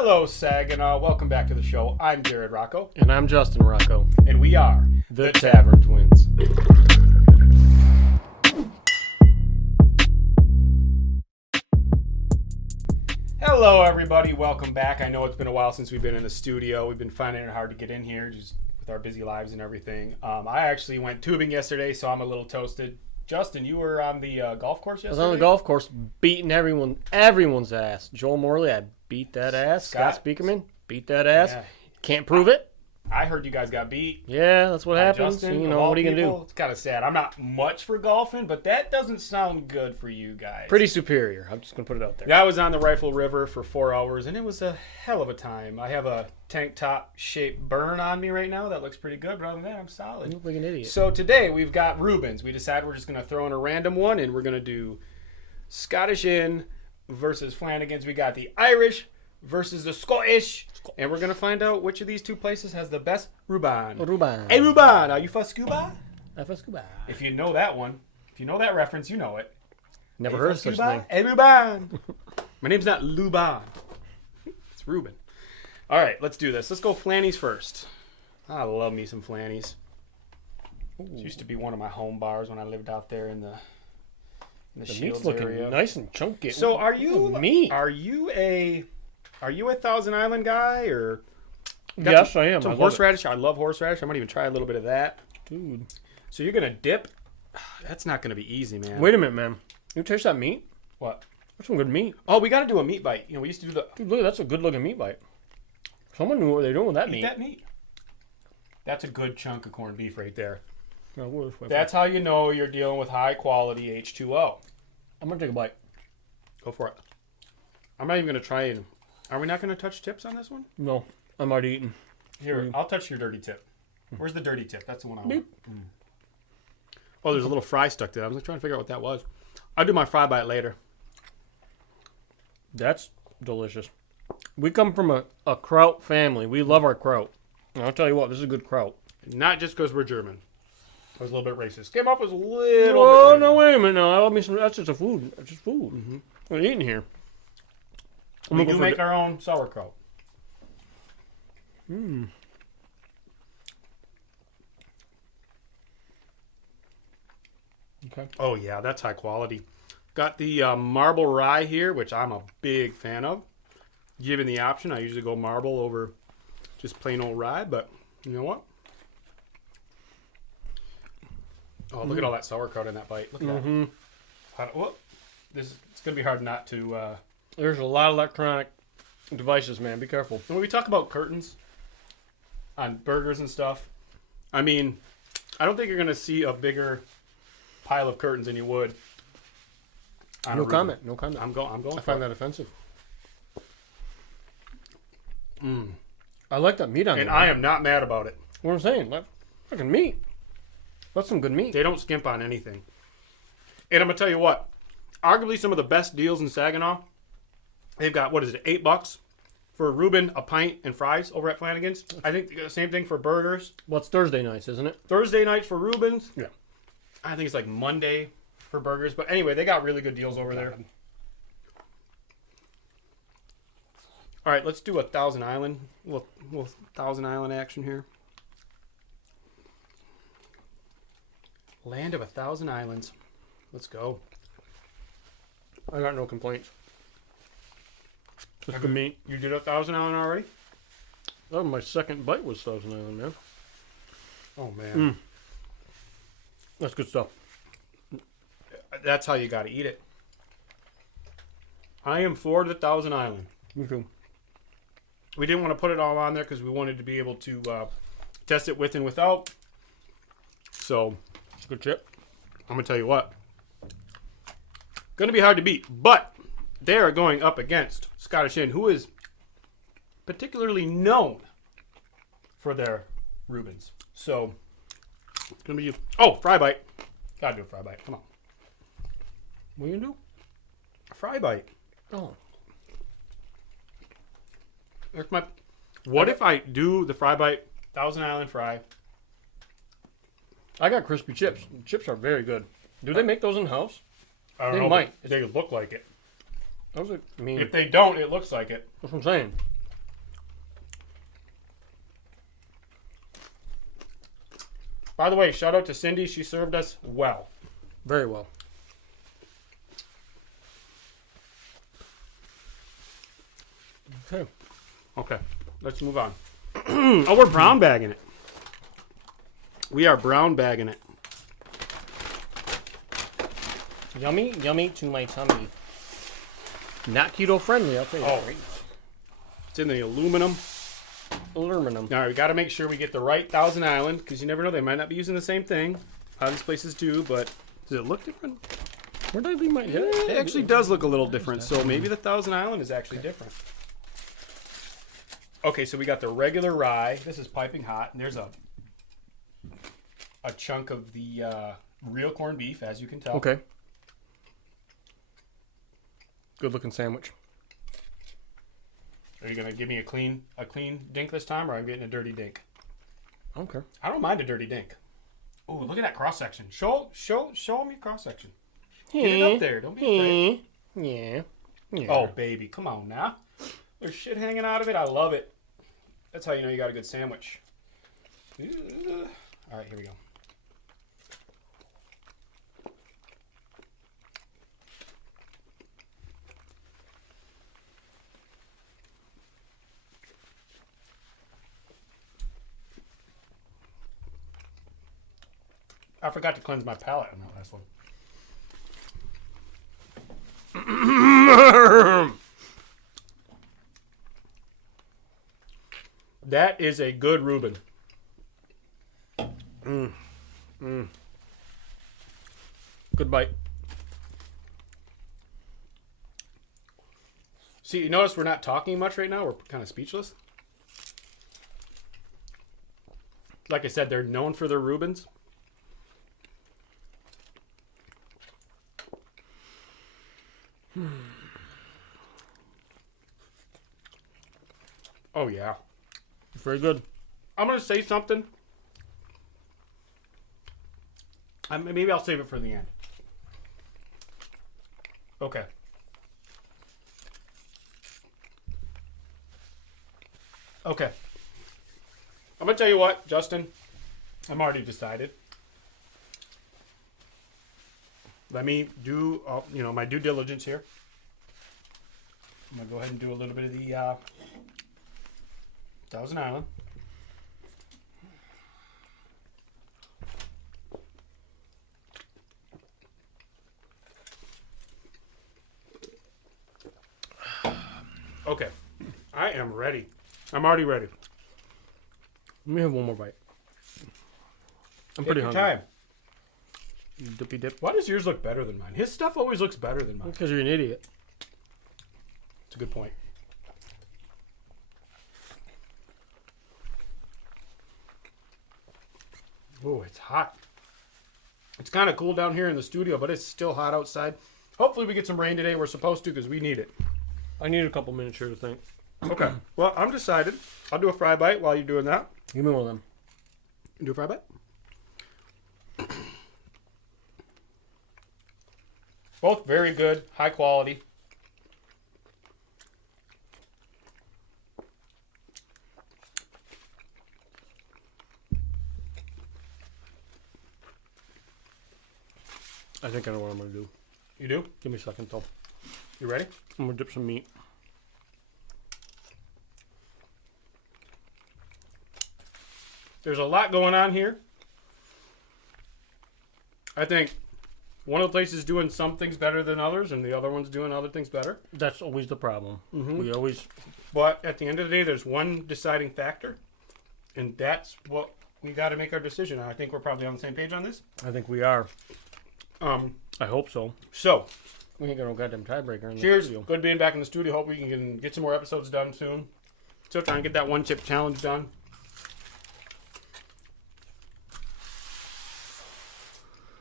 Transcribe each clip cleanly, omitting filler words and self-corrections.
Hello, Saginaw. Welcome back to the show. I'm Jared Rocco. And I'm Justin Rocco. And we are the Tavern Twins. Hello, everybody. Welcome back. I know it's been a while since we've been in the studio. We've been finding it hard to get in here just with our busy lives and everything. I actually went tubing yesterday, so I'm a little toasted. Justin, you were on the golf course yesterday? I was on the golf course beating everyone's ass. Joel Morley, I beat that ass. Scott Speakerman, beat that ass. Yeah. Can't prove it. I heard you guys got beat. Yeah, that's what happens. Justin, what are you going to do? It's kind of sad. I'm not much for golfing, but that doesn't sound good for you guys. Pretty superior. I'm just going to put it out there. Yeah, I was on the Rifle River for 4 hours, and it was a hell of a time. I have a tank top shaped burn on me right now. That looks pretty good, but other than that, I'm solid. You look like an idiot. So today we've got Reubens. We decided we're just going to throw in a random one, and we're going to do Scottish Inn versus Flannigan's. We got the Irish versus the Scottish. And we're going to find out which of these two places has the best Reuben. Reuben. Hey, Reuben, are you for scuba? I'm for scuba. If you know that one, if you know that reference, you know it. Never heard of such thing. Hey, Reuben. My name's not Luban. It's Reuben. All right, let's do this. Let's go Flannies first. I love me some Flannies. It used to be one of my home bars when I lived out there in the Shields meat's looking area. Nice and chunky. So are you a Thousand Island guy or? Yes, I am. Some horseradish. I love horseradish. I might even try a little bit of that. Dude. So you're gonna dip? That's not gonna be easy, man. Wait a minute, man. You taste that meat? What? That's some good meat. Oh, we got to do a meat bite. You know, we used to do the. Dude, look, that's a good looking meat bite. Someone knew what they're doing with that meat. That meat. That's a good chunk of corned beef right there. No, that's how you know you're dealing with high quality H2O. I'm gonna take a bite. Go for it. I'm not even gonna try it. Are we not gonna touch tips on this one? No, I'm already eating. Here, I'll touch your dirty tip. Where's the dirty tip? That's the one I want. Oh, there's a little fry stuck there. I was trying to figure out what that was. I'll do my fry bite later. That's delicious. We come from a kraut family. We love our kraut. And I'll tell you what, this is a good kraut. Not just because we're German. I was a little bit racist. Came off as a little bit racist. No, wait a minute. No, I love me some. That's just a food. That's just food. Mm-hmm. We're eating here. We do make our own sauerkraut. Okay. Oh, yeah, that's high quality. Got the marble rye here, which I'm a big fan of. Given the option, I usually go marble over just plain old rye, but you know what? Oh, look at all that sauerkraut in that bite. Look at that. Whoop. It's going to be hard not to... There's a lot of electronic devices, man. Be careful. When we talk about curtains on burgers and stuff, I mean, I don't think you're going to see a bigger pile of curtains than you would on No comment. No comment. I'm going. I find that offensive. I like that meat on and there. I am not mad about it. What I'm saying, like fucking meat. That's some good meat. They don't skimp on anything. And I'm gonna tell you what, arguably some of the best deals in Saginaw. They've got what is it, $8 for a Reuben, a pint, and fries over at Flanagan's. I think the same thing for burgers. Well, it's Thursday nights, isn't it? Thursday nights for Reubens. Yeah. I think it's like Monday for burgers. But anyway, they got really good deals over there. All right, let's do a Thousand Island. Little Thousand Island action here. Land of 1,000 islands. Let's go. I got no complaints. Just good meat. You did a Thousand Island already? Oh, my second bite was Thousand Island, man. Oh, man. That's good stuff. That's how you got to eat it. I am for the Thousand Island. Me too. We didn't want to put it all on there because we wanted to be able to test it with and without. So, it's a good chip. I'm going to tell you what. Going to be hard to beat. But they are going up against Scottish Inn, who is particularly known for their Reubens. So, it's going to be you. Oh, fry bite. Got to do a fry bite. Come on. What are you going to do? A fry bite. Oh. There's my. What if I do the fry bite, Thousand Island fry? I got crispy chips. The chips are very good. Do they make those in house? I don't know. They might. They look like it. Those are, I mean, If they don't, it looks like it. that's what I'm saying. By the way, shout out to Cindy. She served us well. Very well. Okay. Okay, let's move on. Oh, we're brown bagging it. We are brown bagging it. Yummy, yummy to my tummy. Not keto friendly, I'll tell you. Oh. Right? It's in the aluminum. Aluminum. All right, we got to make sure we get the right Thousand Island because you never know. They might not be using the same thing. A lot of these places do, but does it look different? Where did I leave my... It actually does look a little different, so maybe the Thousand Island is actually different. Okay, so we got the regular rye. This is piping hot, and there's a chunk of the real corned beef, as you can tell. Okay. Good looking sandwich. Are you gonna give me a clean dink this time, or I'm getting a dirty dink? I don't care. I don't mind a dirty dink. Ooh, look at that cross section. Show me cross section. Get it up there. Don't be afraid. Yeah. Oh, baby, come on now. There's shit hanging out of it. I love it. That's how you know you got a good sandwich. All right, here we go. I forgot to cleanse my palate on that last one. That is a good Reuben. Good bite. See, you notice we're not talking much right now. We're kind of speechless. Like I said, they're known for their Reubens. Oh, yeah. Very good. I'm going to say something. Maybe I'll save it for the end. Okay. Okay. I'm going to tell you what, Justin. I'm already decided. Let me do, my due diligence here. I'm going to go ahead and do a little bit of the Thousand Island. Okay. I am ready. I'm already ready. Let me have one more bite. I'm Take pretty your hungry. time. Dippy dip. Why does yours look better than mine? His stuff always looks better than mine. Because you're an idiot. It's a good point. Oh, it's hot. It's kind of cool down here in the studio, but it's still hot outside. Hopefully we get some rain today. We're supposed to because we need it. I need a couple minutes here to think. Okay. Well, I'm decided. I'll do a fry bite while you're doing that. Give me one of them. Do a fry bite? Both very good, high quality. I think I know what I'm going to do. You do? Give me a second, though. You ready? I'm going to dip some meat. There's a lot going on here. I think one of the places doing some things better than others, and the other one's doing other things better. That's always the problem. Mm-hmm. We always... But at the end of the day, there's one deciding factor, and that's what we got to make our decision on. I think we're probably on the same page on this. I think we are. I hope so. So, We ain't got no goddamn tiebreaker in the cheers. studio. Good being back in the studio. Hope we can get some more episodes done soon. Still trying to get that one chip challenge done.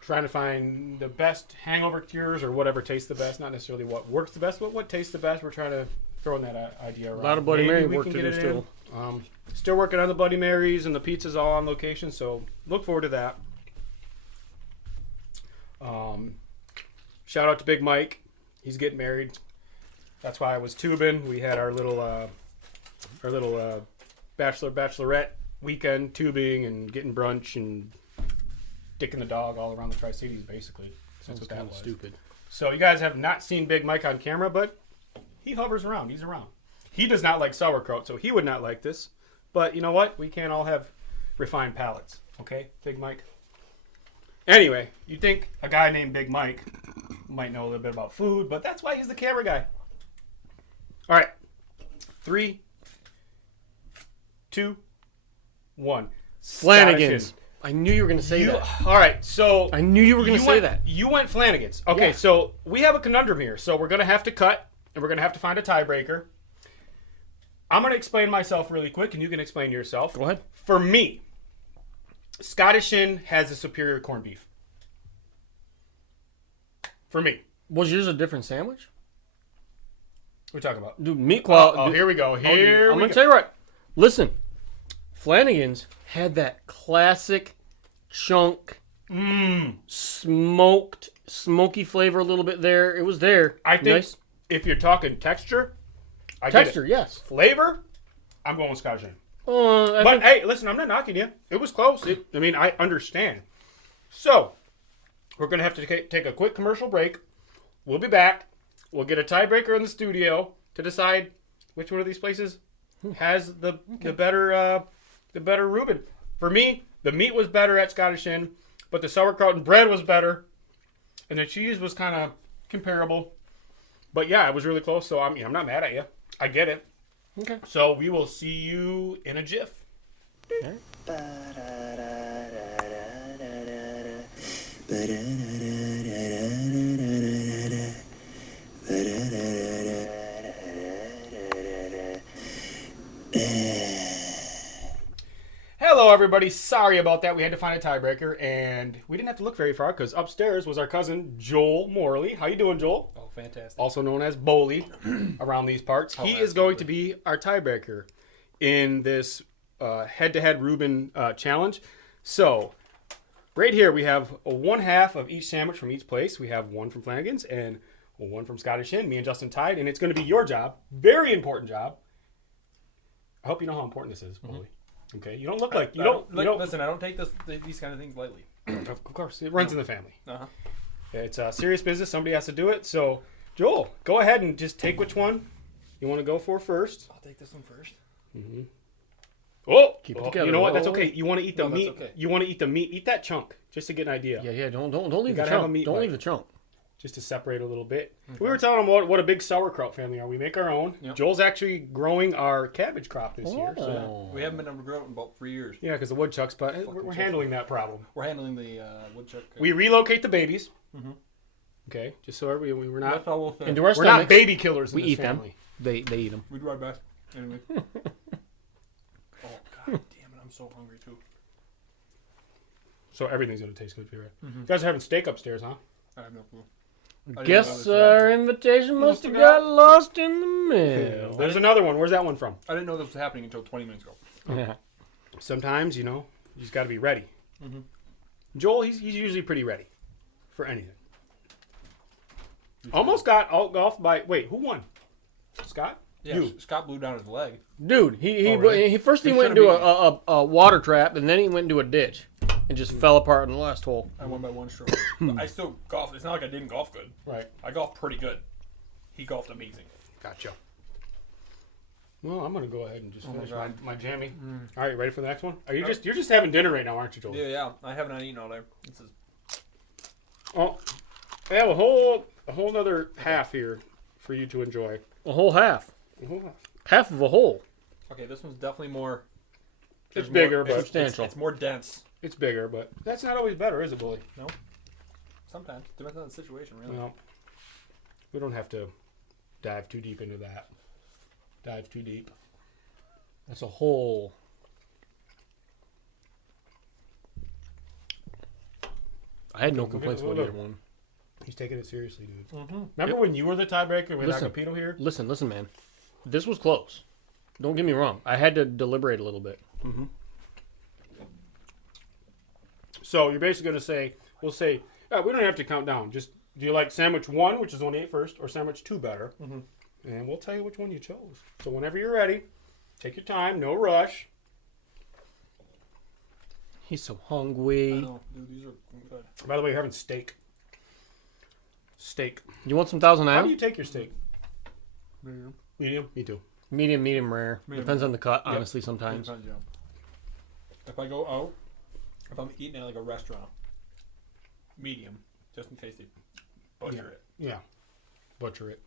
Trying to find the best hangover cures or whatever tastes the best. Not necessarily what works the best, but what tastes the best. We're trying to throw in that idea around. A lot of Bloody Maybe Mary we work can to get do it still. in. Still working on the Bloody Marys and the pizzas all on location, so look forward to that. Shout out to Big Mike. He's getting married. That's why I was tubing. We had our little bachelorette weekend tubing and getting brunch and dicking the dog all around the Tri-Cities, basically. That's what that was. Stupid. So you guys have not seen Big Mike on camera, but he hovers around. He's around. He does not like sauerkraut, so he would not like this. But you know what? We can't all have refined palates. Okay, Big Mike? Anyway, you'd think a guy named Big Mike might know a little bit about food, but that's why he's the camera guy. All right. 3, 2, 1. Flanagan's. I knew you were going to say that. All right, so... I knew you were going to say that. You went Flanagan's. Okay, Yeah. so we have a conundrum here. So we're going to have to cut, and we're going to have to find a tiebreaker. I'm going to explain myself really quick, and you can explain yourself. Go ahead. For me, Scottish Inn has a superior corned beef. For me. Was yours a different sandwich? What are we talking about? Dude, meat quality. Oh, here we go. I'm going to tell you what. Listen, Flanagan's had that classic chunk, smoked, smoky flavor a little bit there. It was there. I think Nice. if you're talking texture, I get Texture, it. yes. Flavor, I'm going with Scottish Inn. I But think- hey, listen, I'm not knocking you. It was close. I understand. So, we're going to have to take a quick commercial break. We'll be back. We'll get a tiebreaker in the studio to decide which one of these places has the better Reuben. For me, the meat was better at Scottish Inn, but the sauerkraut and bread was better, and the cheese was kind of comparable. But yeah, it was really close. So I'm not mad at you. I get it. Okay. So we will see you in a jiff. Hello, everybody. Sorry about that. We had to find a tiebreaker, and we didn't have to look very far because upstairs was our cousin Joel Morley. How you doing, Joel? Oh, fantastic. Also known as Bowley around these parts. He is going to be our tiebreaker in this head-to-head Reuben challenge. So, right here we have a 1/2 of each sandwich from each place. We have one from Flanagan's and one from Scottish Inn. Me and Justin tied, and it's going to be your job. Very important job. I hope you know how important this is, Bowley. Okay, you don't look like you don't. Listen, I don't take these kind of things lightly. Of course, it runs in the family. Uh-huh. It's serious business. Somebody has to do it. So, Joel, go ahead and just take which one you want to go for first. I'll take this one first. Oh, Keep it together. You know what? That's Oh. okay. You want to eat the No, that's meat. okay. You want to eat the meat. Eat that chunk just to get an idea. Yeah. Don't leave the gotta have a chunk. meat Don't bite. leave the chunk. Just to separate a little bit. We were telling them what a big sauerkraut family are. We make our own. Yep. Joel's actually growing our cabbage crop this year. So. Oh. We haven't been able to grow it in about 3 years. Yeah, because the woodchucks, but we're chucks. handling that problem. We're handling the woodchuck. We relocate the babies. Okay, just so we're That's not all we'll say. Into our we're stomachs, not baby killers. In we this eat family. them. They eat them. We do our best. Anyway. Oh, God damn it. I'm so hungry, too. So everything's gonna taste good for you. You guys are having steak upstairs, huh? I have no clue. I didn't know Guess this our invitation must have got lost in the mail. There's another one. Where's that one from? I didn't know this was happening until 20 minutes ago. Yeah. Sometimes, you just got to be ready. Joel, he's usually pretty ready for anything. Almost got out-golfed by... Wait, who won? Scott? Yeah, You. Scott blew down his leg. Dude, he really? first he He went should've into a water trap, and then he went into a ditch and just fell apart in the last hole. I won by 1 stroke. But I still golfed. It's not like I didn't golf good. Right. I golfed pretty good. He golfed amazing. Gotcha. Well, I'm going to go ahead and just finish God. my jammy. All right, ready for the next one? You're just having dinner right now, aren't you, Joel? Yeah. I haven't eaten all day. This is Oh, I have a whole other half here for you to enjoy. A whole half. A whole half. Half of a hole. okay. This one's definitely more. It's there's bigger, more, but substantial. It's more dense. it's bigger, but that's not always better, is it, Bully? Sometimes depends on the situation, really. Well, we don't have to dive too deep into that. Dive too deep. That's a hole. I had no complaints about either one. He's taking it seriously, dude. Remember when you were the tiebreaker and we had Listen. Agapito here? Listen, man. This was close. Don't get me wrong. I had to deliberate a little bit. So you're basically going to say, we'll say, we don't have to count down. Just, do you like sandwich 1, which is only ate first, or sandwich 2 better? And we'll tell you which one you chose. So whenever you're ready, take your time, no rush. He's so I hungry. know, dude. These are good. By the way, you're having steak. Steak. You want some Thousand How do Island? you take your steak? Medium. Medium? Me too. Medium rare. Medium Depends rare. on the cut, Yep. honestly, sometimes. Depends, yeah. If I go out, if I'm eating at like a restaurant, medium, just in case they butcher it. Yeah. Butcher it.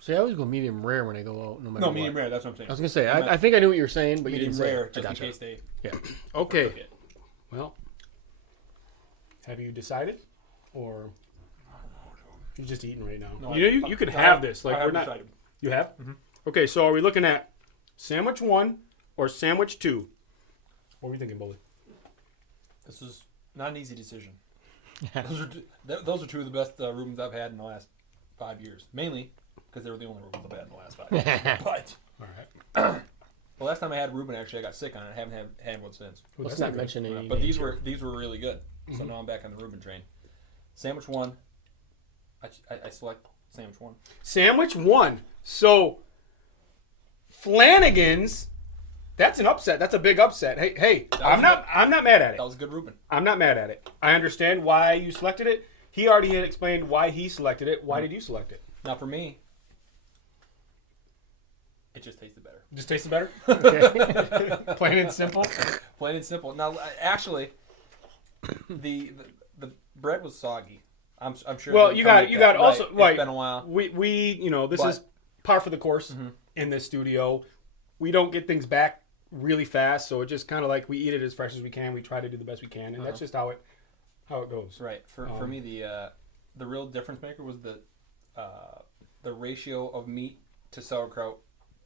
See, I always go medium rare when I go out, no matter No, what. medium rare. That's what I'm saying. I was gonna say, I'm I think I knew what you were saying, but you medium didn't say rare, it. I just in gotcha. case they Okay. cook it. Well, have you decided, or you're just eating right now? No, you could I have this. Like I we're have not. decided. You have? Okay, so are we looking at sandwich 1 or sandwich 2? What were you thinking, Bully? This is not an easy decision. Those are two of the best Reubens I've had in the last 5 years. Mainly because they were the only Reubens I've had in the last 5 years. But All right. the last time I had Reuben, actually, I got sick on it. I haven't had one since. Ooh, Let's that's not good. mention any But names these here. were really good. So now I'm back on the Reuben train. Sandwich 1. I select sandwich 1. Sandwich 1. So Flanagan's. That's an upset. That's a big upset. Hey, I'm not mad at it. That was a good Reuben. I'm not mad at it. I understand why you selected it. He already had explained why he selected it. Why did you select it? Now for me, it just tasted better. Just tasted better. Plain and simple. Plain and simple. Now, actually, the bread was soggy. I'm sure. Well, they you come got like you that. got also Right. right. It's been a while. We this But- is par for the course in this studio. We don't get things back really fast, so it just kind of like we eat it as fresh as we can. We try to do the best we can, and that's just how it goes. Right. For me, the real difference maker was the ratio of meat to sauerkraut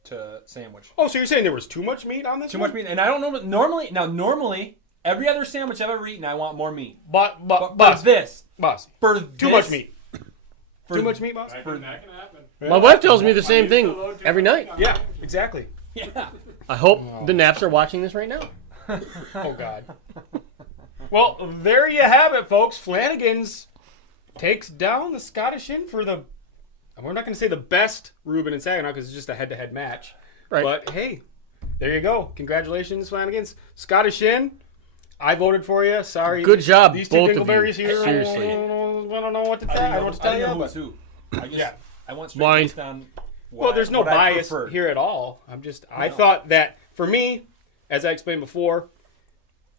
to sandwich. Oh, so you're saying there was too much meat on this? Too much meat, and I don't know. But normally, every other sandwich I've ever eaten, I want more meat. But But boss, for this, boss, for too much meat. Too much meat, boss. For, That can happen. My wife tells me the same thing every night. Yeah, exactly. yeah. I hope the Naps are watching this right now. Oh God. Well, there you have it, folks. Flanagan's takes down the Scottish Inn for the. We're not going to say the best Reuben and Saginaw because it's just a head-to-head match. Right. But hey, there you go. Congratulations, Flanagan's. Scottish Inn. I voted for you. Sorry. Good job, These two both of you. dingleberries here. Seriously. I don't know what to tell. I don't know what to tell you. know But, who's who. I just, Yeah. I want straight Blind. based on. well, there's no what I bias preferred. here at all. I thought that for me, as I explained before,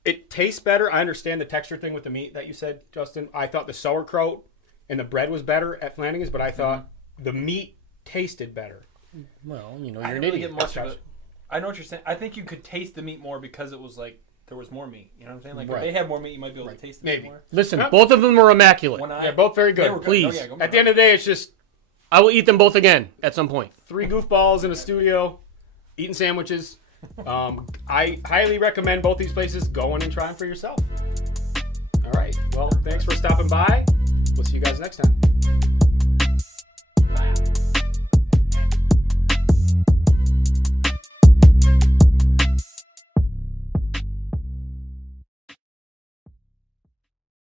it tastes better. I understand the texture thing with the meat that you said, Justin. I thought the sauerkraut and the bread was better at Flanagan's, but I thought the meat tasted better. Well, you know, I you're an didn't really idiot. get much of it. I know what you're saying. I think you could taste the meat more because it was like there was more meat. You know what I'm saying? Like Right. if they had more meat, you might be able to taste it Maybe. more. Listen, Yep. both of them are immaculate. When I, Yeah, both very they good. were good. Please. Oh, yeah, go At the end of the day, it's just I will eat them both again at some point. 3 goofballs in a studio eating sandwiches. I highly recommend both these places. Go in and try them for yourself. All right. Well, thanks for stopping by. We'll see you guys next time.